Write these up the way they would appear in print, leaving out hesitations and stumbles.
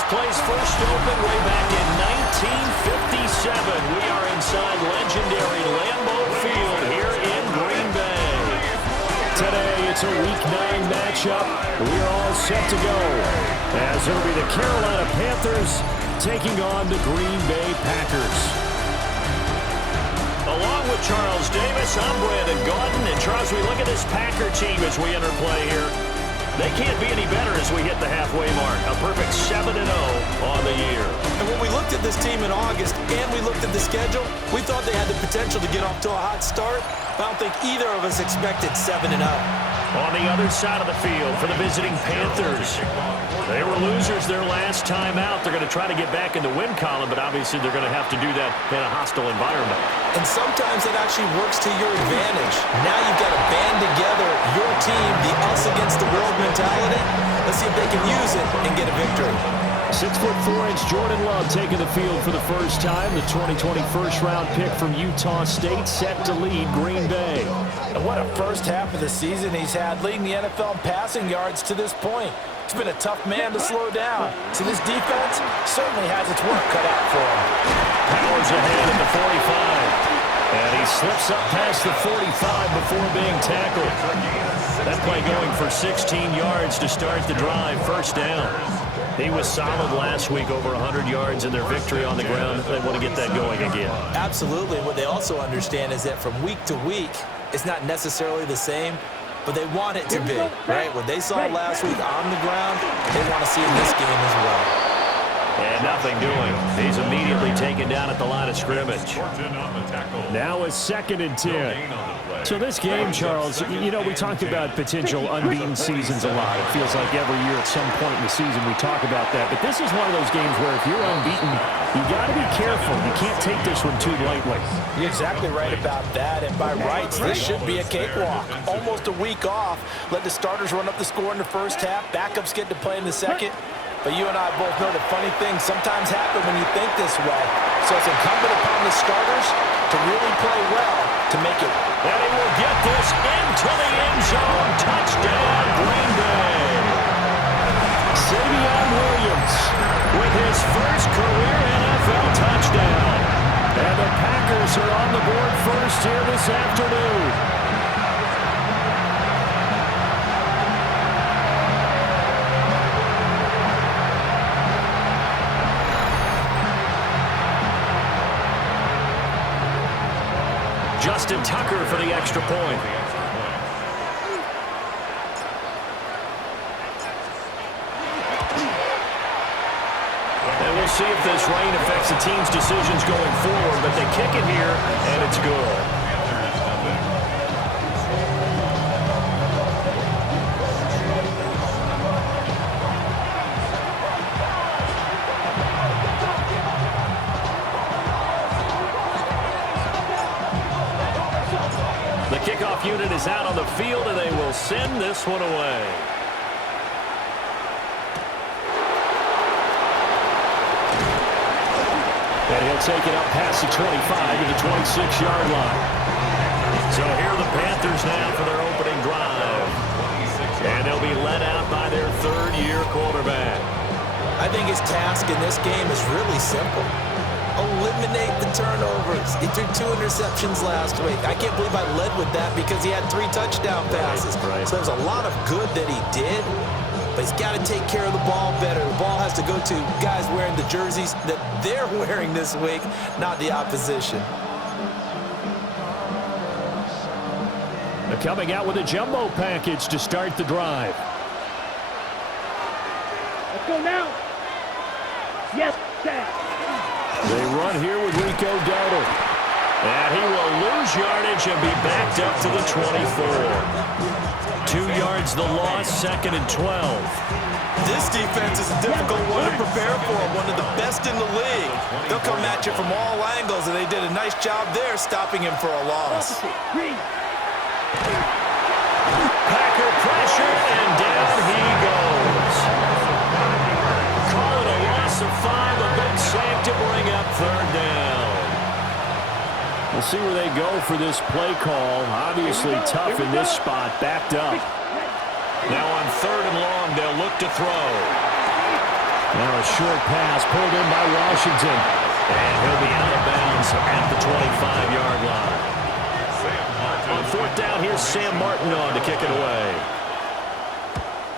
This place first opened way back in 1957. We are inside legendary Lambeau Field here in Green Bay. Today, it's a Week 9 matchup. We are all set to go, as it'll be the Carolina Panthers taking on the Green Bay Packers. Along with Charles Davis, I'm Brandon Gaudin. And Charles, we look at this Packer team as we enter play here. They can't be any better as we hit the halfway mark. A perfect 7-0 on the year. And when we looked at this team in August and we looked at the schedule, we thought they had the potential to get off to a hot start. I don't think either of us expected 7-0. On the other side of the field for the visiting Panthers. They were losers their last time out. They're going to try to get back in the win column, but obviously they're going to have to do that in a hostile environment. And sometimes it actually works to your advantage. Now you've got to band together your team, the us against the world mentality. Let's see if they can use it and get a victory. 6'4" Jordan Love taking the field for the first time. The 2020 first-round pick from Utah State set to lead Green Bay. And what a first half of the season he's had, leading the NFL in passing yards to this point. He's been a tough man to slow down. So this defense certainly has its work cut out for him. Powers ahead at the 45. And he slips up past the 45 before being tackled. That play going for 16 yards to start the drive. First down. He was solid last week, over 100 yards in their victory on the ground. They want to get that going again. Absolutely. What they also understand is that from week to week, it's not necessarily the same, but they want it to be, right? What they saw last week on the ground, they want to see in this game as well. And nothing doing. He's immediately taken down at the line of scrimmage. Now it's 2nd and 10. So this game, Charles, you know, we talked about potential unbeaten seasons a lot. It feels like every year at some point in the season we talk about that. But this is one of those games where if you're unbeaten, you got to be careful. You can't take this one too lightly. You're exactly right about that. And by rights, this should be a cakewalk. Almost a week off. Let the starters run up the score in the first half. Backups get to play in the second. But you and I both know that funny things sometimes happen when you think this way. So it's incumbent upon the starters to really play well to make it. And he will get this into the end zone. Touchdown, Green Bay. Xavier Williams with his first career NFL touchdown. And the Packers are on the board first here this afternoon. Justin Tucker for the extra point. And we'll see if this rain affects the team's decisions going forward, but they kick it here, and it's good. Kickoff unit is out on the field, and they will send this one away. And he'll take it up past the 25 to the 26-yard line. So here are the Panthers now for their opening drive. And they'll be led out by their third-year quarterback. I think his task in this game is really simple. Eliminate the turnovers. He threw 2 interceptions last week. I can't believe I led with that because he had 3 touchdown passes. Right. So there's a lot of good that he did, but he's got to take care of the ball better. The ball has to go to guys wearing the jerseys that they're wearing this week, not the opposition. They're coming out with a jumbo package to start the drive. Let's go now. Yes, Dad. They run here with Rico Dowdle. And he will lose yardage and be backed up to the 24. 2 yards the loss, 2nd and 12. This defense is a difficult one to prepare for, one of the best in the league. They'll come at you from all angles, and they did a nice job there stopping him for a loss. Packer pressure, and down he goes. Call it a loss of 5, a big sack to bring up 3rd down. We'll see where they go for this play call. Obviously tough in this spot, backed up. Now on 3rd and long, they'll look to throw. Now a short pass pulled in by Washington. And he'll be out of bounds at the 25-yard line. On fourth down, here's Sam Martin on to kick it away.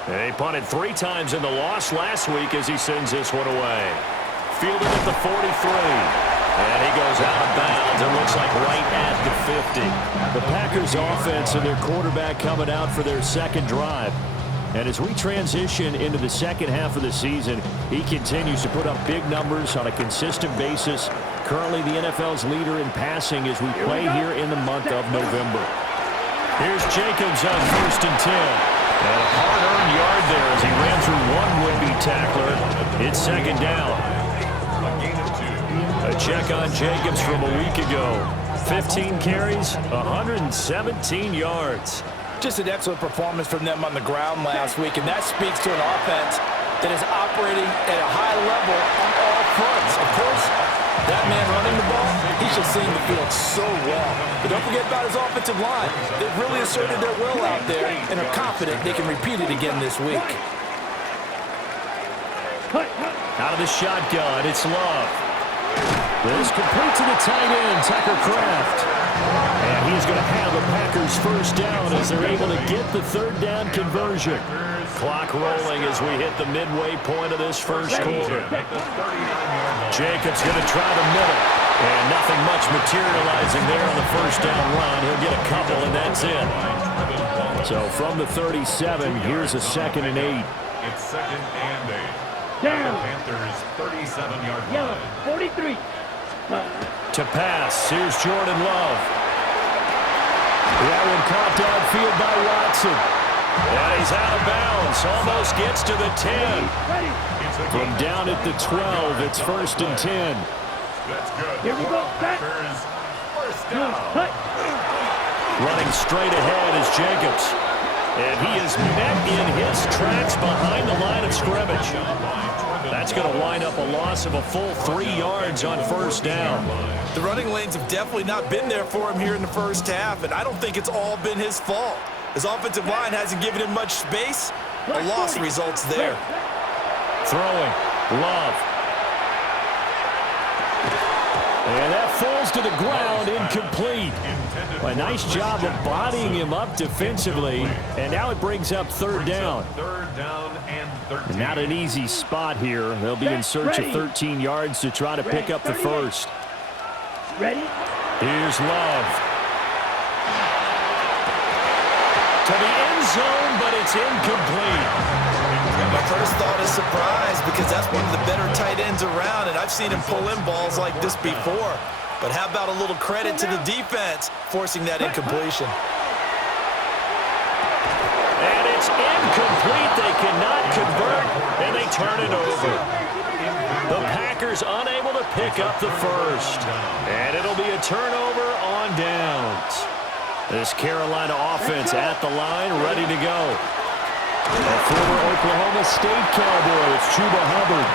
They punted 3 times in the loss last week as he sends this one away. Fielded at the 43. And he goes out of bounds and looks like right at the 50. The Packers offense and their quarterback coming out for their second drive. And as we transition into the second half of the season, he continues to put up big numbers on a consistent basis. Currently the NFL's leader in passing as we play here in the month of November. Here's Jacobs on 1st and 10. And a hard-earned yard there as he ran through one would-be tackler. It's second down. A check on Jacobs from a week ago. 15 carries, 117 yards. Just an excellent performance from them on the ground last week, and that speaks to an offense that is operating at a high level on all fronts. Of course, that man running the ball, he's just seeing the field so well. But don't forget about his offensive line. They've really asserted their will out there and are confident they can repeat it again this week. Out of the shotgun, it's Love. This complete to the tight end, Tucker Kraft. And he's going to have the Packers first down as they're able to get the third down conversion. Clock rolling as we hit the midway point of this first quarter. Jacobs going to try the middle. And nothing much materializing there on the first down run. He'll get a couple, and that's it. So from the 37, here's a 2nd and 8. It's 2nd and 8. Down. Panthers 37-yard line. Yellow, 43. To pass, here's Jordan Love. That one caught downfield by Watson. And he's out of bounds, almost gets to the 10. From down at the 12, it's 1st and 10. That's good. Here we go, set. Packers first down. Running straight ahead is Jacobs. And he is met in his tracks behind the line of scrimmage. That's going to wind up a loss of a full 3 yards on first down. The running lanes have definitely not been there for him here in the first half, and I don't think it's all been his fault. His offensive line hasn't given him much space. A loss results there. Throwing, Love. And that falls to the ground, incomplete. A nice job of bodying him up defensively, and now it brings up third down. Third down and 13. Not an easy spot here. They'll be in search of 13 yards to try to pick up the first. Ready? Here's Love. To the end zone, but it's incomplete. My first thought is surprise because that's one of the better tight ends around, and I've seen him pull in balls like this before. But how about a little credit to the defense forcing that incompletion? And it's incomplete. They cannot convert, and they turn it over. The Packers unable to pick up the first. And it'll be a turnover on downs. This Carolina offense at the line, ready to go. A former Oklahoma State Cowboy, it's Chuba Hubbard.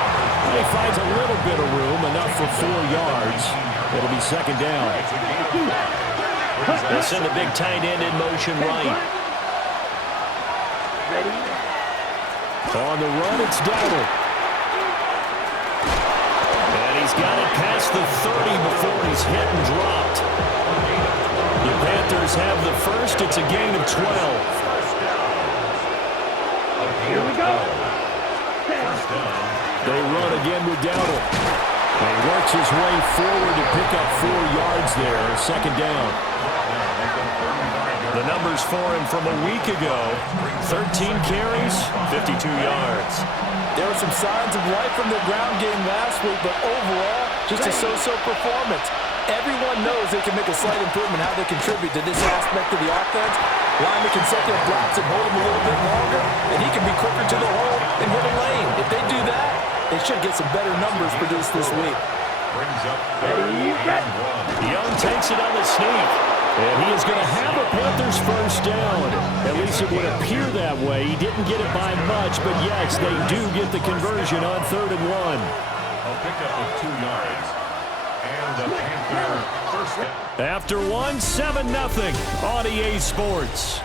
He finds a little bit of room, enough for 4 yards. It'll be second down. They'll send the big tight end in motion right. Ready? On the run, it's Dowdle. And he's got it past the 30 before he's hit and dropped. The Panthers have the first. It's a gain of 12. Here we go. They run again with Dowdle. And he works his way forward to pick up 4 yards there. Second down. The numbers for him from a week ago. 13 carries, 52 yards. There were some signs of life from their ground game last week, but overall, just a so-so performance. Everyone knows they can make a slight improvement how they contribute to this aspect of the offense. Linemen can set their blocks and hold them a little bit longer, and he can be quicker to the hole and hit a lane. If they do that, they should get some better numbers produced this week. Brings up Young takes it on the sneak. And he is going to have a Panthers first down. At least it would appear that way. He didn't get it by much, but yes, they do get the conversion on 3rd and 1. a pickup of 2 yards. And the Panther first down. After 1, 7-0 on EA Sports.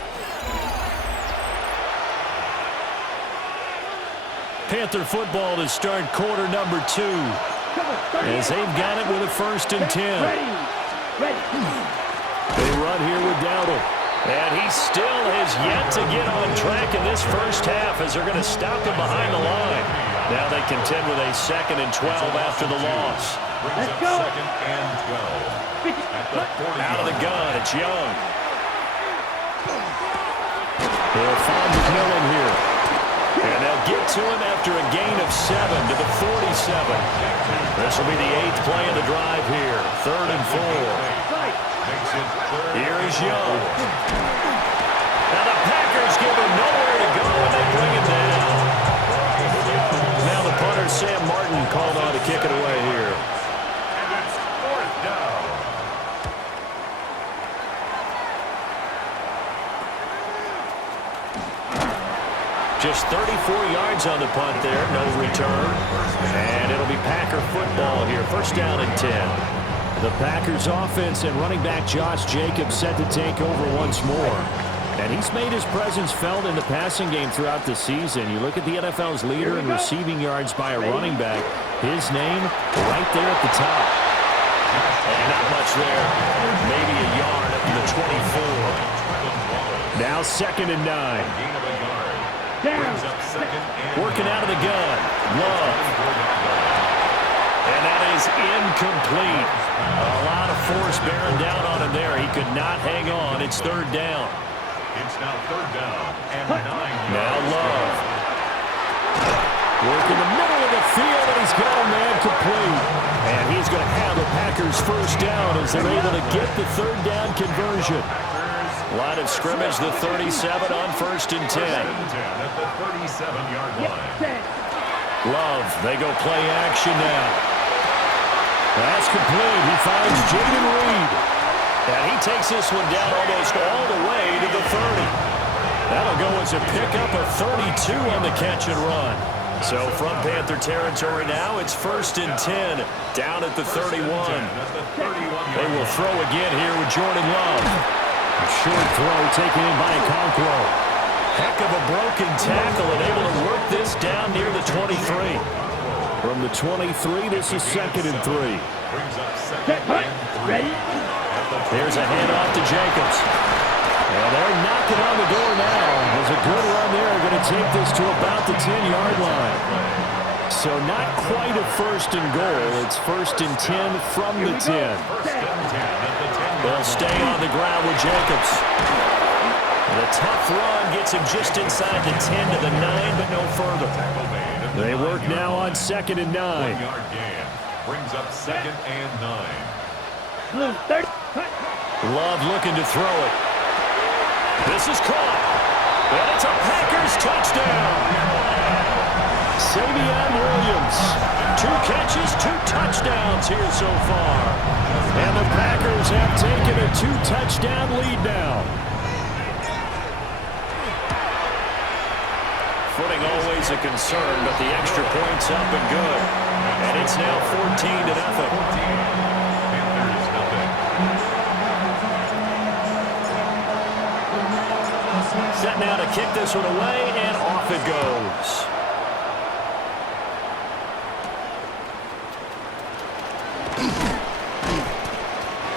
Panther football to start quarter number 2. As they've got it with a 1st and 10. They run here with Dowdle. And he still has yet to get on track in this first half as they're going to stop him behind the line. Now they contend with a 2nd and 12 after the loss. Let's go. 2nd and 12. Out of the gun, it's Young. They'll find McMillan here. And they'll get to him after a gain of 7 to the 47. This will be the 8th play of the drive here. 3rd and 4. Here is Young. Now the Packers give him nowhere to go, and they bring him down. Now the punter, Sam Martin, called on to kick it away here. And it's 4th down. Just 34 yards on the punt there, no return. And it'll be Packer football here, 1st down and 10. The Packers offense and running back Josh Jacobs set to take over once more. And he's made his presence felt in the passing game throughout the season. You look at the NFL's leader in receiving yards by a running back. His name right there at the top. And not much there. Maybe a yard up to the 24. Now 2nd and 9. Working out of the gun. Love. And that is incomplete. A lot of force bearing down on him there. He could not hang on. It's 3rd down. It's now 3rd down and 9 yards. Now Love. Work in the middle of the field, and he's got a man complete. And he's going to have the Packers 1st down as they're able to get the 3rd down conversion. Line of scrimmage, the 37 on 1st and 10. At the 37-yard line. Love, they go play action now. That's complete. He finds Jaden Reed. And he takes this one down almost all the way to the 30. That'll go as a pickup of 32 on the catch and run. So from Panther territory now, it's 1st and 10, down at the 31. They will throw again here with Jordan Love. A short throw taken in by Okonkwo. Heck of a broken tackle and able to work this down near the 23. From the 23, this is 2nd and 3. Ready? There's a handoff to Jacobs. And they're knocking on the door now. There's a good run there. Going to take this to about the 10-yard line. So not quite a 1st and goal. It's 1st and 10 from the 10. They'll stay on the ground with Jacobs. The tough run gets him just inside the 10 to the 9, but no further. They work now on 2nd and 9. 1-yard gain brings up 2nd and 9. Blue 30. Love looking to throw it. This is caught. And it's a Packers touchdown. Savion Williams. 2 catches, 2 touchdowns here so far. And the Packers have taken a 2-touchdown lead now. Footing always a concern, but the extra point's up and good. And it's now 14-0. Panthers nothing. Set now to kick this one away, and off it goes.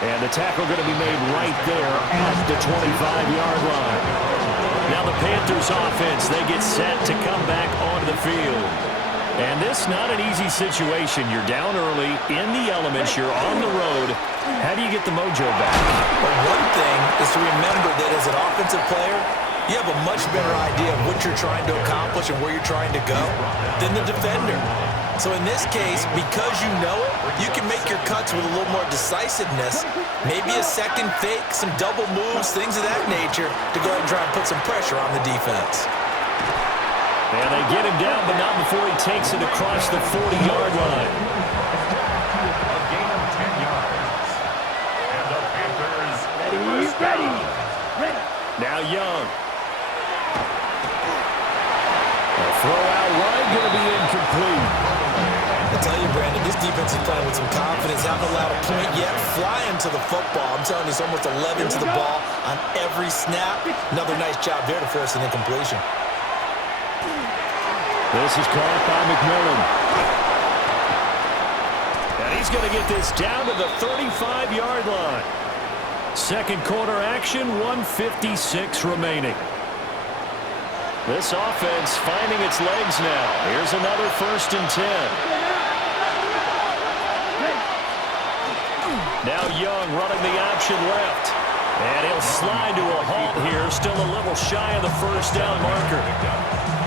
And the tackle going to be made right there at the 25-yard line. Now the Panthers offense, they get set to come back onto the field. And this not an easy situation. You're down early, in the elements, you're on the road. How do you get the mojo back? Well, one thing is to remember that as an offensive player, you have a much better idea of what you're trying to accomplish and where you're trying to go than the defender. So in this case, because you know it, you can make your cuts with a little more decisiveness, maybe a second fake, some double moves, things of that nature, to go ahead and try and put some pressure on the defense. And they get him down, but not before he takes it across the 40-yard line. A gain of 10 yards. And the Panthers Ready. Now Young. A throw out wide, going to be incomplete. I tell you, Brandon, this defense is playing with some confidence. Haven't allowed a point yet. Flying to the football. I'm telling you, it's almost 11 to the ball on every snap. Another nice job there to force an incompletion. This is caught by McMillan. And he's going to get this down to the 35-yard line. Second quarter action, 1:56 remaining. This offense finding its legs now. Here's another 1st and 10. Now Young running the option left. And he'll slide to a halt here, still a little shy of the first down marker.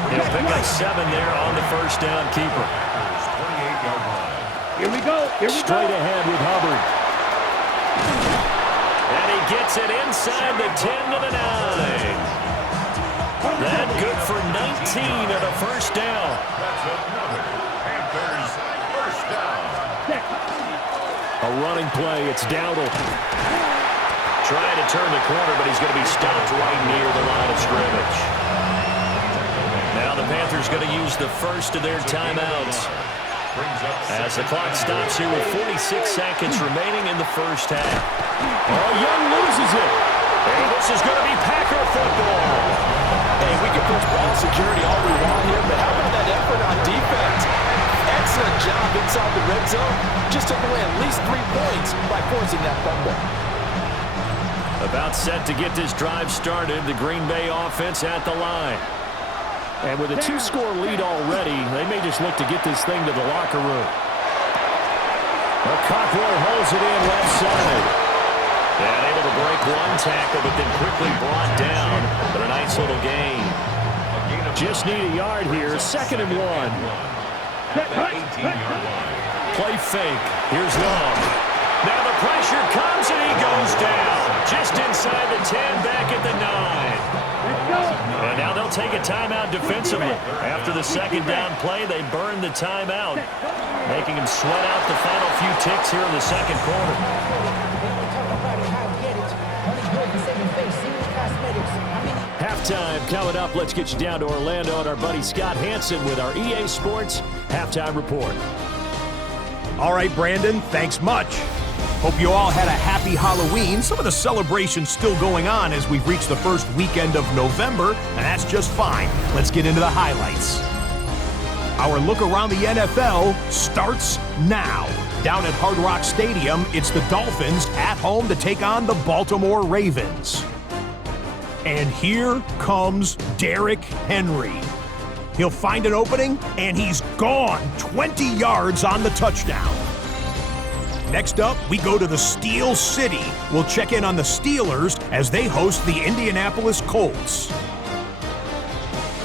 He'll pick up 7 there on the first down keeper. Here we go. Straight ahead with Hubbard. And he gets it inside the 10 to the 9. That good for 19 and a first down. That's another Panthers first down. A running play. It's Dowdle. Trying to turn the corner, but he's going to be stopped right near the line of scrimmage. Now the Panthers going to use the first of their timeouts as the clock stops here with 46 seconds remaining in the first half. Oh, Young loses it. And this is going to be Packer football. Hey, we can push ball security all we want here, but how about that effort on defense? Excellent job inside the red zone. Just took away at least 3 points by forcing that fumble. About set to get this drive started, the Green Bay offense at the line. And with a 2-score lead already, they may just look to get this thing to the locker room. Cockrell holds it in left side. And able to break one tackle, but then quickly brought down. But a nice little gain. Just need a yard here, 2nd and 1. Play fake. Here's Long. Now the pressure comes and he goes down. Just inside the 10, back at the 9. And now they'll take a timeout defensively. After the second down play, they burn the timeout, making him sweat out the final few ticks here in the second quarter. Halftime coming up. Let's get you down to Orlando and our buddy Scott Hansen with our EA Sports Halftime Report. All right, Brandon, thanks much. Hope you all had a happy Halloween. Some of the celebrations still going on as we've reached the first weekend of November, and that's just fine. Let's get into the highlights. Our look around the NFL starts now. Down at Hard Rock Stadium, it's the Dolphins at home to take on the Baltimore Ravens. And here comes Derrick Henry. He'll find an opening, and he's gone 20 yards on the touchdown. Next up, we go to the Steel City. We'll check in on the Steelers as they host the Indianapolis Colts.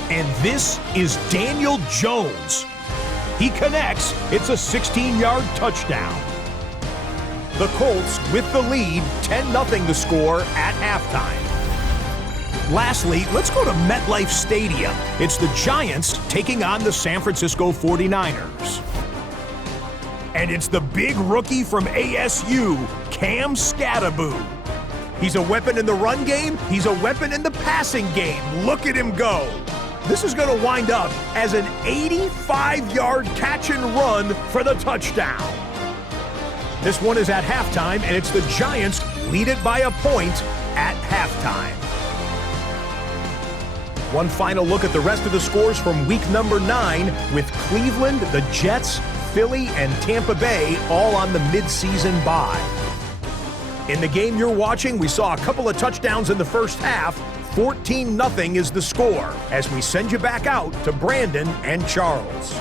And this is Daniel Jones. He connects. It's a 16-yard touchdown. The Colts with the lead, 10-0 the score at halftime. Lastly, let's go to MetLife Stadium. It's the Giants taking on the San Francisco 49ers. And it's the big rookie from ASU, Cam Skattebo. He's a weapon in the run game. He's a weapon in the passing game. Look at him go. This is going to wind up as an 85-yard catch and run for the touchdown. This one is at halftime, and it's the Giants lead it by a point at halftime. One final look at the rest of the scores from week number 9 with Cleveland, the Jets, Philly, and Tampa Bay all on the midseason bye. In the game you're watching, we saw a couple of touchdowns in the first half. 14-0 is the score as we send you back out to Brandon and Charles.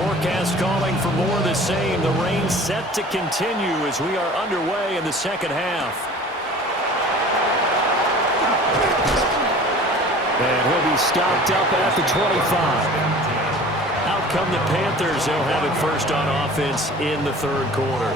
Forecast calling for more of the same. The rain set to continue as we are underway in the second half. And he'll be stopped up at the 25. Out come the Panthers. They'll have it first on offense in the third quarter.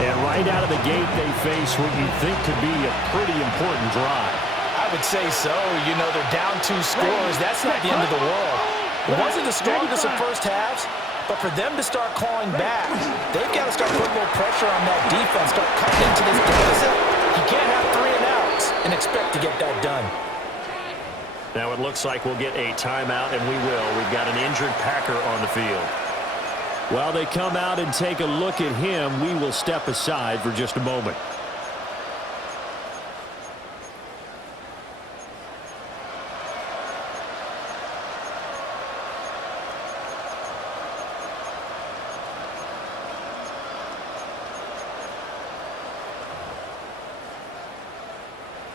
And right out of the gate, they face what you think could be a pretty important drive. I would say so. You know, they're down 2 scores. That's not the end of the world. It wasn't the strongest of first halves, but for them to start clawing back, they've got to start putting a little pressure on that defense, start cutting into this deficit. You can't have 3 and out. and expect to get that done. Now it looks like we'll get a timeout, and we will. We've got an injured Packer on the field. While they come out and take a look at him, we will step aside for just a moment.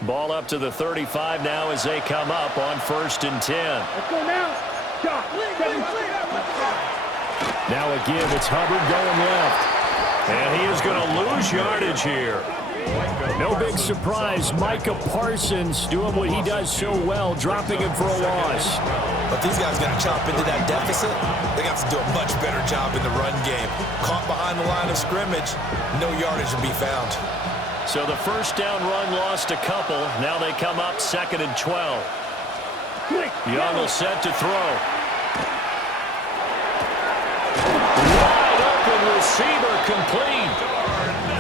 Ball up to the 35 now as they come up on 1st and 10. Let's go now. Shot. Now a give. It's Hubbard going left. And he is going to lose yardage here. No big surprise. Micah Parsons doing what he does so well, dropping him for a loss. But these guys got to chop into that deficit. They got to do a much better job in the run game. Caught behind the line of scrimmage, no yardage to be found. So the first down run lost a couple. Now they come up 2nd and 12. Young will set to throw. Wide open receiver complete.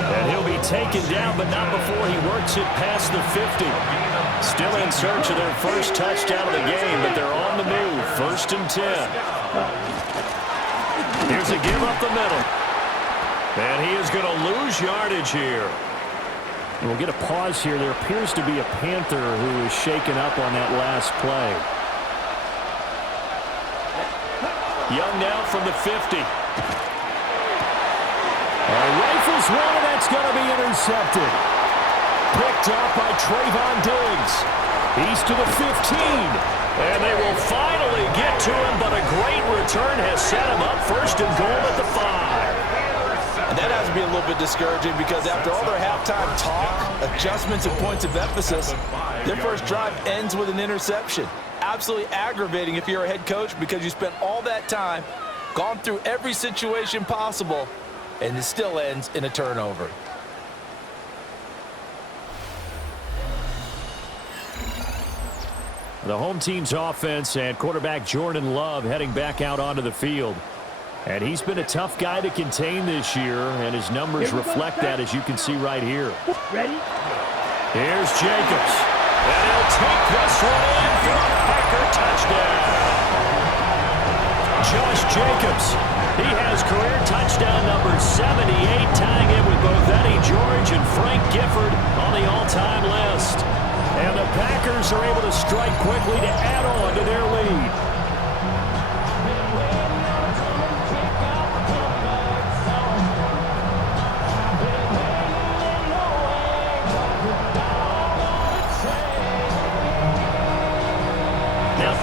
And he'll be taken down, but not before he works it past the 50. Still in search of their first touchdown of the game, but they're on the move. 1st and 10. Here's a give up the middle. And he is going to lose yardage here. And we'll get a pause here. There appears to be a Panther who is shaken up on that last play. Young now from the 50. Rifles one, and that's going to be intercepted. Picked up by Trayvon Diggs. He's to the 15. And they will finally get to him, but a great return has set him up 1st and goal at the 5. And that has to be a little bit discouraging because after all their halftime talk, adjustments and points of emphasis, their first drive ends with an interception. Absolutely aggravating if you're a head coach because you spent all that time, gone through every situation possible, and it still ends in a turnover. The home team's offense and quarterback Jordan Love heading back out onto the field. And he's been a tough guy to contain this year, and his numbers reflect that, as you can see right here. Ready? Here's Jacobs. And he'll take this one in for a Packer touchdown. Josh Jacobs. He has career touchdown number 78, tying it with both Eddie George and Frank Gifford on the all-time list. And the Packers are able to strike quickly to add on to their lead.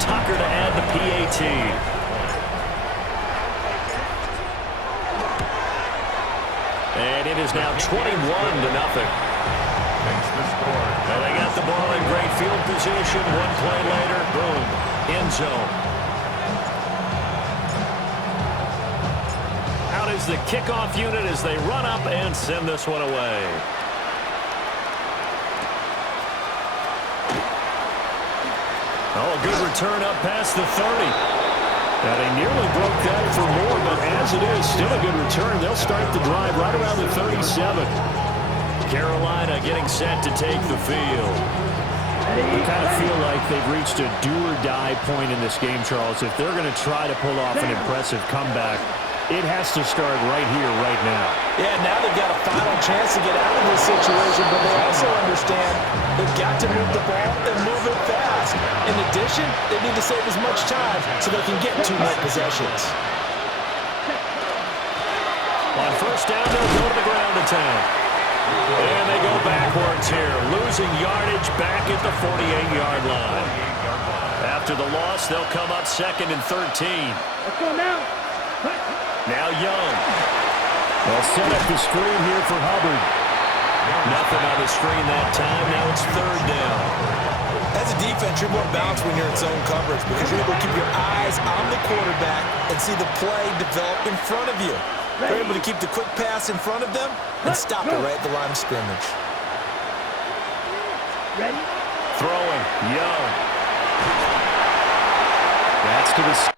Tucker to add the PAT. And it is now 21-0. Well, they got the ball in great field position. One play later, boom, end zone. Out is the kickoff unit as they run up and send this one away. Oh, a good return up past the 30. Now, they nearly broke that for more, but as it is, still a good return. They'll start the drive right around the 37. Carolina getting set to take the field. I kind of feel like they've reached a do-or-die point in this game, Charles. If they're going to try to pull off an impressive comeback, it has to start right here, right now. Yeah, now they've got a final chance to get out of this situation, but they also understand they've got to move the ball and move it fast. In addition, they need to save as much time so they can get 2 more possessions. On 1st down, they'll go to the ground attack. And they go backwards here, losing yardage back at the 48-yard line. After the loss, they'll come up 2nd and 13. Let's go now. Now Young. They'll set up the screen here for Hubbard. Nothing on the screen that time. Now it's 3rd down. As a defense, you're more balanced when you're in zone coverage because you're able to keep your eyes on the quarterback and see the play develop in front of you. You're able to keep the quick pass in front of them and stop it right at the line of scrimmage. Ready? Throwing. Young. That's to the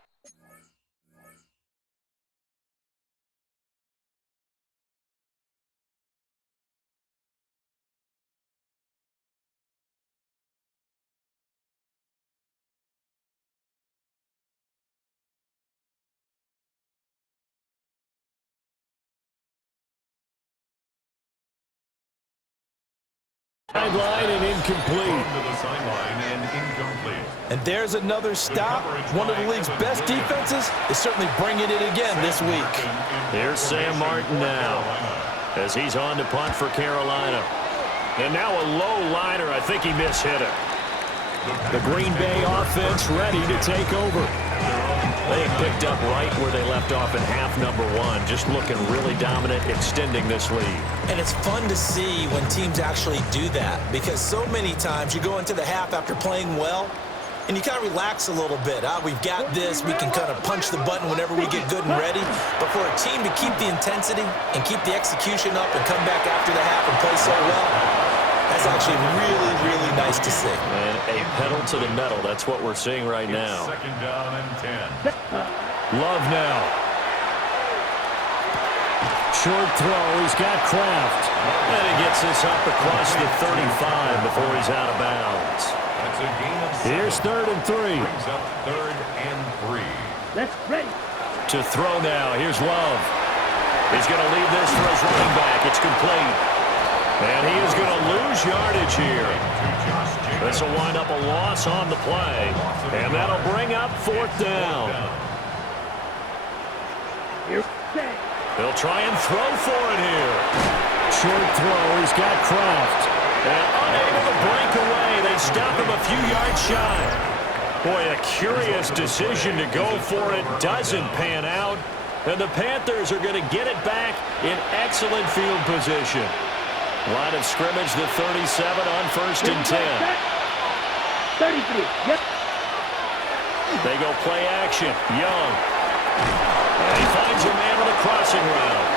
Sideline and incomplete. To the sideline and incomplete. And there's another stop. One of the league's best defenses is certainly bringing it again this week. Here's Sam Martin now as he's on to punt for Carolina. And now a low liner. I think he mishit it. The Green Bay offense ready to take over. They have picked up right where they left off in half number one, just looking really dominant, extending this lead. And it's fun to see when teams actually do that, because so many times you go into the half after playing well, and you kind of relax a little bit. We've got this. We can kind of punch the button whenever we get good and ready. But for a team to keep the intensity and keep the execution up and come back after the half and play so well, that's actually really, really nice to see. And a pedal to the metal. That's what we're seeing right now. Second down and 10. Love now. Short throw. He's got Kraft. And he gets this up across the 35 before he's out of bounds. That's a gain of 7. Here's 3rd and 3. Brings up 3rd and 3. Let's ready. To throw now. Here's Love. He's going to lead this for his running back. It's complete. And he is going to lose yardage here. This will wind up a loss on the play. And that'll bring up 4th down. They'll try and throw for it here. Short throw. He's got Kraft. And unable to break away. They stop him a few yards shy. Boy, a curious decision to go for it. Doesn't pan out. And the Panthers are going to get it back in excellent field position. Line of scrimmage, the 37 on 1st and 10. 33. Yep. They go play action. Young. And he finds a man with a crossing route.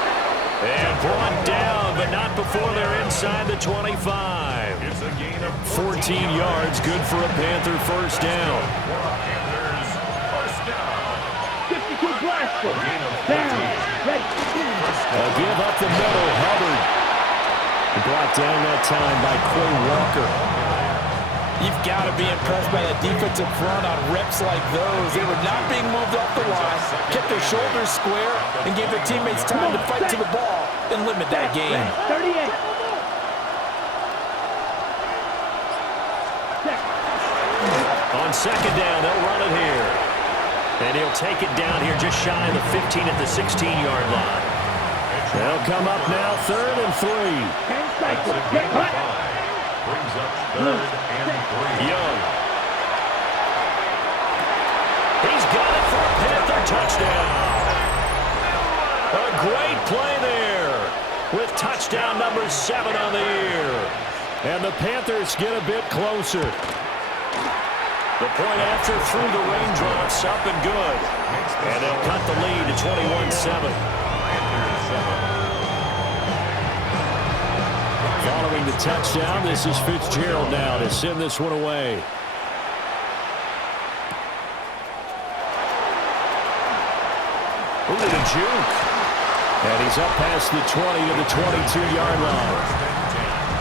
And brought down, but not before they're inside the 25. It's a gain of 14 yards, good for a Panther first down. Panthers first down. 52 blaster. Down. Ready. Give up the middle. Hubbard. Brought down that time by Quay Walker. You've got to be impressed by that defensive front on reps like those. They were not being moved off the line, kept their shoulders square, and gave their teammates time to fight to the ball and limit that gain. 38. On 2nd down, they'll run it here. And he'll take it down here just shy of the 15 at the 16-yard line. They'll come up now 3rd and 3. That's a gain of 5. Brings up 3rd and 3. Young. He's got it for a Panther touchdown. A great play there with touchdown number 7 on the year. And the Panthers get a bit closer. The point after through the raindrops up and good. And they'll cut the lead to 21-7. Following the touchdown, this is Fitzgerald now to send this one away. Ooh, the juke. And he's up past the 20 to the 22-yard line.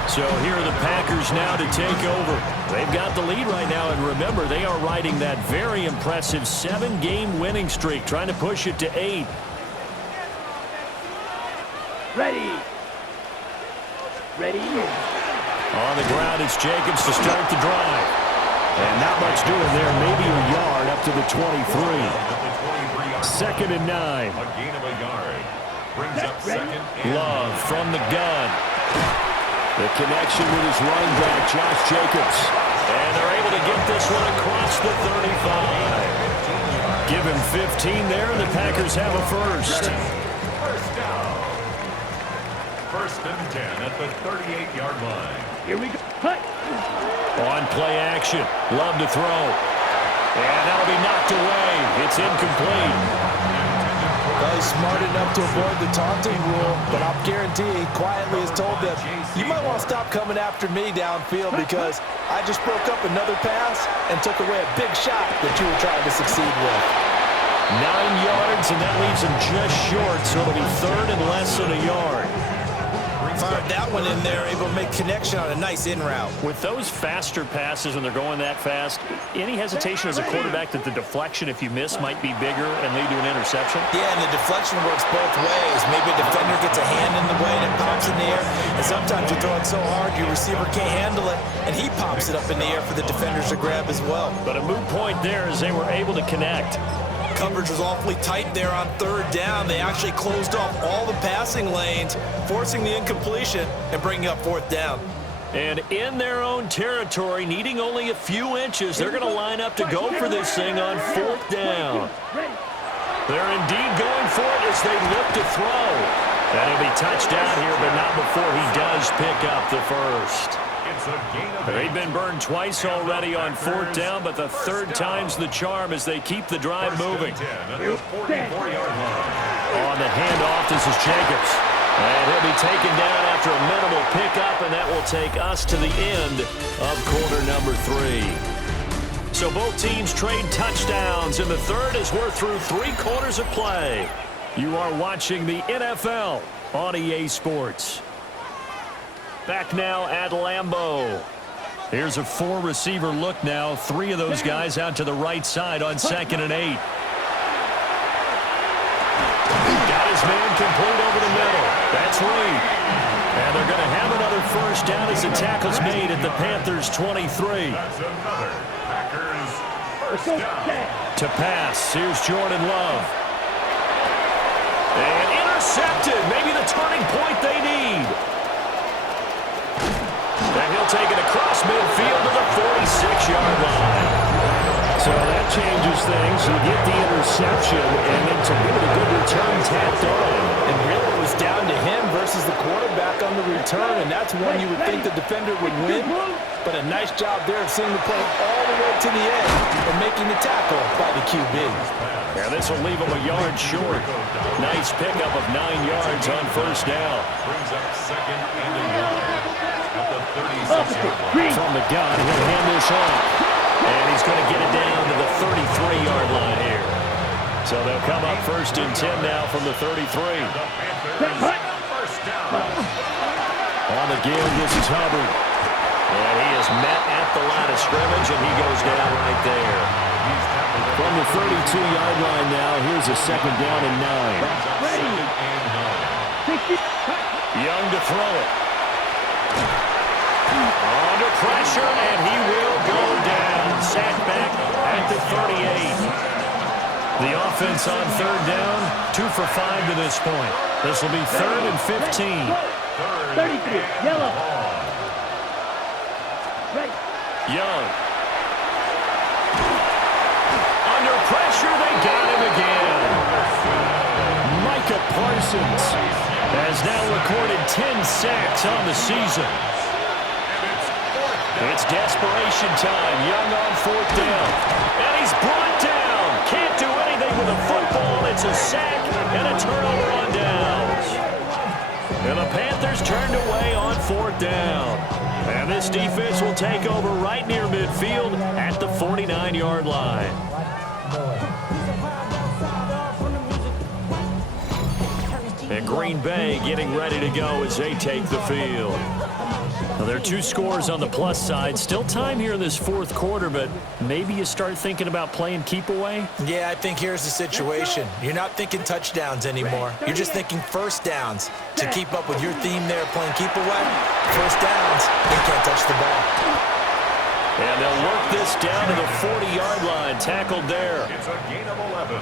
So here are the Packers now to take over. They've got the lead right now, and remember, they are riding that very impressive 7-game winning streak, trying to push it to 8. Ready. Ready. On the ground, it's Jacobs to start the drive. And not much doing there, maybe a yard up to the 23. 2nd and 9. A gain of a yard. Brings up 2nd and Love from the gun. The connection with his running back, Josh Jacobs. And they're able to get this one across the 35. Give him 15 there, and the Packers have a first. First down. 1st and 10 at the 38-yard line. Here we go. Cut. On play action. Love to throw. And that'll be knocked away. It's incomplete. Well, he's smart enough to avoid the taunting rule, but I'll guarantee he quietly has told them, you might want to stop coming after me downfield because I just broke up another pass and took away a big shot that you were trying to succeed with. 9 yards, and that leaves him just short, so it'll be 3rd and less than a yard. Fired that one in there, able to make connection on a nice in route. With those faster passes when they're going that fast, any hesitation as a quarterback that the deflection, if you miss, might be bigger and lead to an interception? Yeah, and the deflection works both ways. Maybe a defender gets a hand in the way and it pops in the air. And sometimes you throw it so hard your receiver can't handle it, and he pops it up in the air for the defenders to grab as well. But a moot point there as they were able to connect. Coverage was awfully tight there on third down. They actually closed off all the passing lanes, forcing the incompletion and bringing up fourth down. And in their own territory, needing only a few inches, they're going to line up to go for this thing on fourth down. They're indeed going for it as they look to throw. And he'll be touchdown here, but not before he does pick up the first. They've been burned twice already on fourth down, but the third time's the charm as they keep the drive moving. On the handoff, this is Jacobs. And he'll be taken down after a minimal pickup, and that will take us to the end of quarter number 3. So both teams trade touchdowns in the third as we're through 3 quarters of play. You are watching the NFL on EA Sports. Back now at Lambeau. Here's a 4-receiver look now. 3 of those guys out to the right side on 2nd and 8. Got his man complete over the middle. That's Reed. And they're going to have another first down as the tackle's made at the Panthers' 23. That's another Packers first down. To pass, here's Jordan Love. And intercepted. Maybe the turning point they need. And he'll take it across midfield to the 46-yard line. So that changes things. You get the interception, and then to boot a good return tapped on. And really it was down to him versus the quarterback on the return, and that's one you would think the defender would win. But a nice job there of seeing the play all the way to the end and making the tackle by the QB. Yeah, this will leave him a yard short. Nice pickup of 9 yards on first down. Brings up 2nd and 1 at the 36-yard line. From the gun, he'll hand this off. And he's going to get it down to the 33-yard line here. So they'll come up 1st and 10 now from the 33. First down. On the give, this is Hubbard. And he is met at the line of scrimmage, and he goes down right there. From the 32-yard line now, here's a 2nd down and 9. Young to throw it. Under pressure, and he will go down. Sat back at the 38. The offense on 3rd down, 2 for 5 to this point. This will be 3rd and 15. 33, yellow. Right. Young. Under pressure, they got him again. Micah Parsons has now recorded 10 sacks on the season. It's desperation time. Young on 4th down. And he's brought down. Can't do anything with a football. It's a sack and a turnover on downs. And the Panthers turned away on 4th down. And this defense will take over right near midfield at the 49-yard line. And Green Bay getting ready to go as they take the field. Now, there are 2 scores on the plus side. Still time here in this 4th quarter, but maybe you start thinking about playing keep away? Yeah, I think here's the situation. You're not thinking touchdowns anymore. You're just thinking first downs. To keep up with your theme there, playing keep away, first downs, they can't touch the ball. And they'll work this down to the 40-yard line. Tackled there. It's a gain of 11.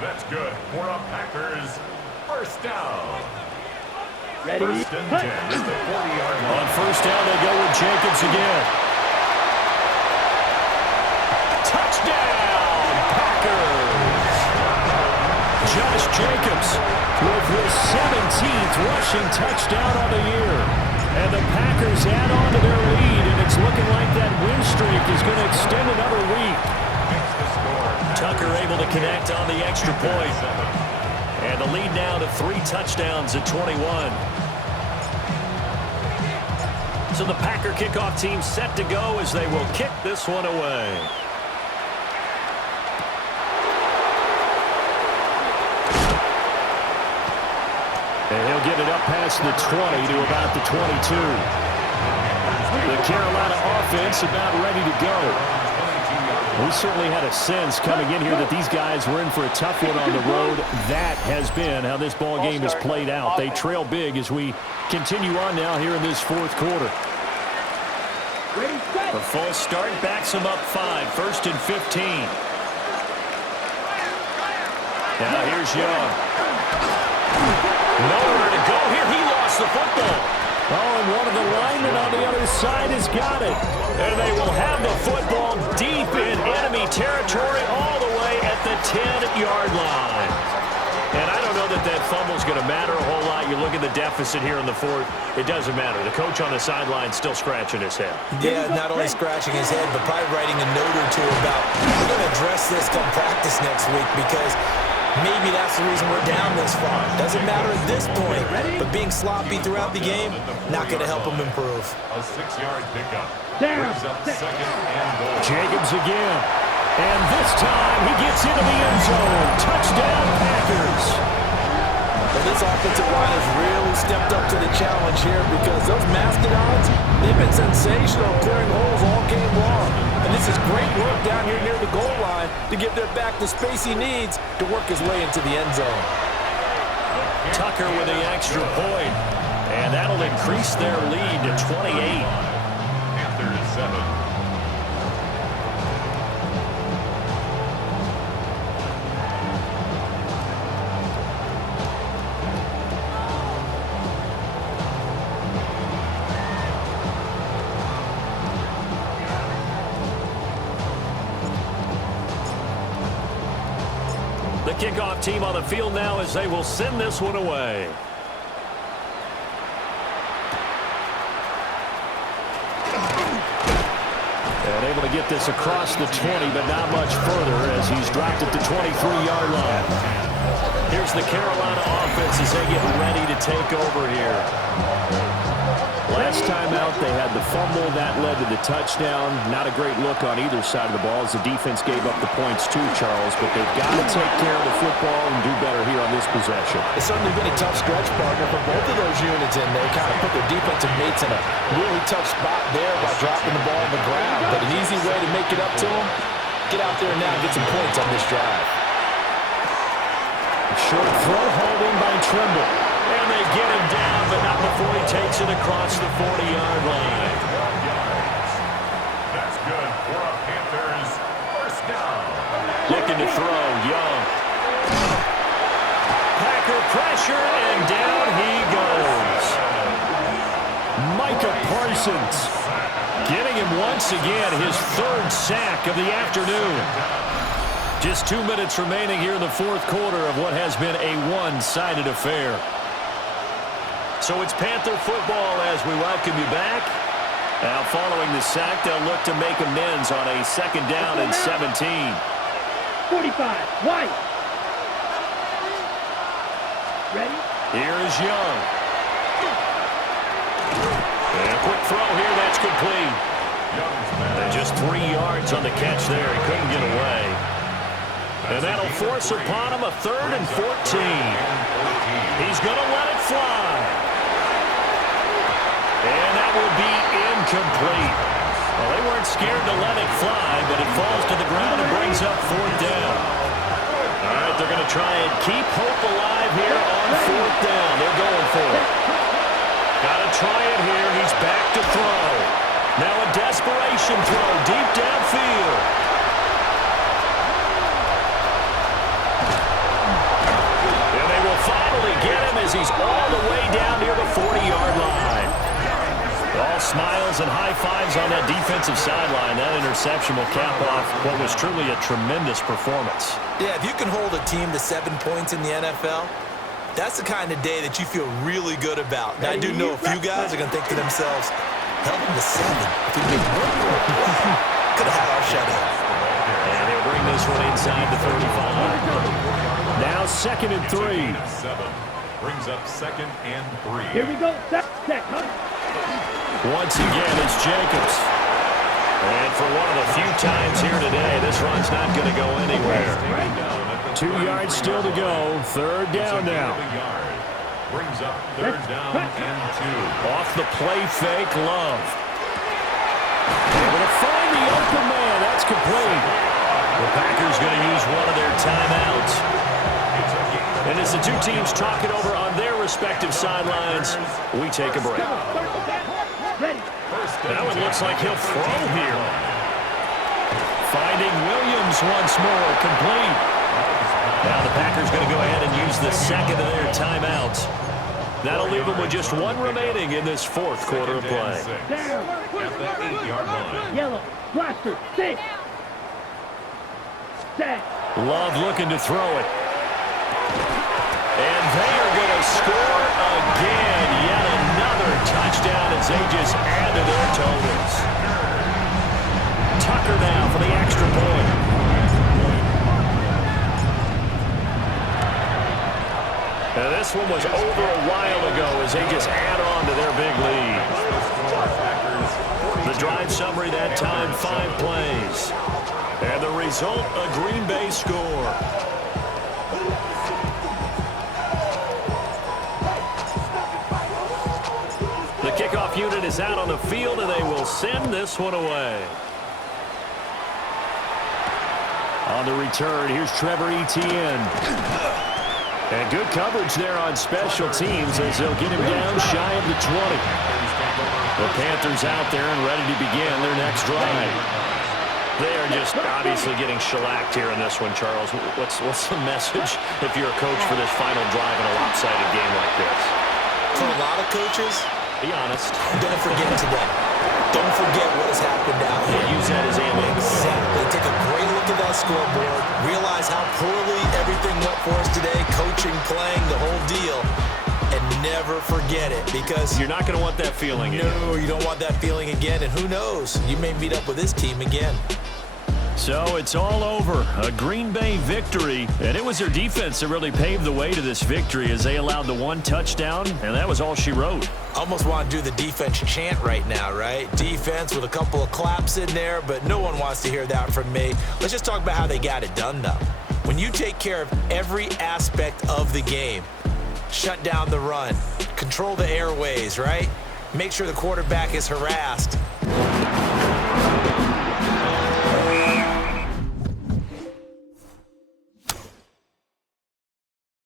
That's good for a Packers first down. Ready? 1st and 10 at the 40-yard line. On 1st down, they go with Jacobs again. Touchdown, Packers! Josh Jacobs with his 17th rushing touchdown on the year. And the Packers add on to their lead, and it's looking like that win streak is going to extend another week. Tucker able to connect on the extra point. And the lead now to 3 touchdowns at 21. So the Packer kickoff team set to go as they will kick this one away. And he'll get it up past the 20 to about the 22. The Carolina offense about ready to go. We certainly had a sense coming in here that these guys were in for a tough one on the road. That has been how this ball game has played out. They trail big as we continue on now here in this fourth quarter. A false start backs them up 5, 1st and 15. Now here's Young. Nowhere to go here. He lost the football. Oh, and one of the linemen on the other side has got it. And they will have the football deep in enemy territory all the way at the 10-yard line. And I don't know that that fumble's going to matter a whole lot. You look at the deficit here in the fourth, it doesn't matter. The coach on the sideline still scratching his head. Yeah, not only scratching his head, but probably writing a note or two about, we're going to address this come practice next week because maybe that's the reason we're down this far. Doesn't matter at this point, but being sloppy throughout the game, not going to help him improve. A 6-yard pickup. Brings up 2nd and goal. Jacobs again. And this time he gets into the end zone. Touchdown, Packers. Well, this offensive line has really stepped up to the challenge here because those Mastodons, they've been sensational clearing holes all game long. And this is great work down here near the goal line to give their back the space he needs to work his way into the end zone. Tucker with the extra point. And that'll increase their lead to 28. Panthers 7. The kickoff team on the field now as they will send this one away. And able to get this across the 20, but not much further as he's dropped at the 23-yard line. Here's the Carolina offense as they get ready to take over here. Last time out, they had the fumble. That led to the touchdown. Not a great look on either side of the ball as the defense gave up the points too, Charles. But they've got to take care of the football and do better here on this possession. It's certainly been a tough stretch, partner, for both of those units, and they kind of put their defensive mates in a really tough spot there by dropping the ball on the ground. But an easy way to make it up to them, get out there and now get some points on this drive. Short throw holding by Trimble. And they get him down, but not before he takes it across the 40-yard line. That's good for a Panthers first down. Looking to throw, Young. Packer pressure, and down he goes. Micah Parsons getting him once again, his 3rd sack of the afternoon. Just 2 minutes remaining here in the fourth quarter of what has been a one-sided affair. So it's Panther football as we welcome you back. Now following the sack, they'll look to make amends on a 2nd down and 17. 45, White. Ready? Here is Young. And a quick throw here, that's complete. And just 3 yards on the catch there. He couldn't get away. And that'll force upon him a 3rd and 14. He's going to let it fly. And that will be incomplete. Well, they weren't scared to let it fly, but it falls to the ground and brings up 4th down. All right, they're going to try and keep hope alive here on 4th down. They're going for it. Got to try it here. He's back to throw. Now a desperation throw deep downfield. And they will finally get him as he's all the way down near the 40-yard line. All smiles and high fives on that defensive sideline. That interception will cap off what was truly a tremendous performance. Yeah, if you can hold a team to 7 points in the NFL, that's the kind of day that you feel really good about. Now, I do know a few guys are going to think to themselves, held them to 7. If we make 1 more play, could have had our shutout. And they'll bring this one inside the 35. Now 2nd and 3. 7 brings up 2nd and 3. Here we go. Set, huh? Once again, it's Jacobs. And for one of the few times here today, this run's not going to go anywhere. 2 yards still to go. 3rd down now. brings up third down and 2. Off the play fake, Love. Able to find the open man. That's complete. The Packers going to use one of their timeouts. And as the two teams talk it over on their respective sidelines, we take a break. Now it looks like he'll throw here. Finding Williams once more, complete. Now the Packers going to go ahead and use the second of their timeouts. That'll leave them with just one remaining in this fourth quarter of play. At the 8-yard line. Yellow, blaster, 6. Set. Love looking to throw it. And they are going to score again. Yet another touchdown as they just add to their totals. Tucker now for the extra point. Now this one was over a while ago as they just add on to their big lead. The drive summary that time, 5 plays. And the result, a Green Bay score. The kickoff unit is out on the field, and they will send this one away. On the return, here's Trevor Etienne. And good coverage there on special teams as they'll get him down shy of the 20. The Panthers out there and ready to begin their next drive. They are just obviously getting shellacked here in this one, Charles. What's the message if you're a coach for this final drive in a lopsided game like this? For a lot of coaches, be honest. Don't forget today. Don't forget what has happened out here. Use that as ammo. Exactly. Take a great look at that scoreboard. Realize how poorly everything went for us today. Coaching, playing, the whole deal. And never forget it, because you're not going to want that feeling again. No, you don't want that feeling again. And who knows? You may meet up with this team again. So it's all over. A Green Bay victory. And it was their defense that really paved the way to this victory as they allowed the one touchdown, and that was all she wrote. Almost want to do the defense chant right now, right? Defense with a couple of claps in there, but no one wants to hear that from me. Let's just talk about how they got it done, though. When you take care of every aspect of the game, shut down the run, control the airways, right? Make sure the quarterback is harassed.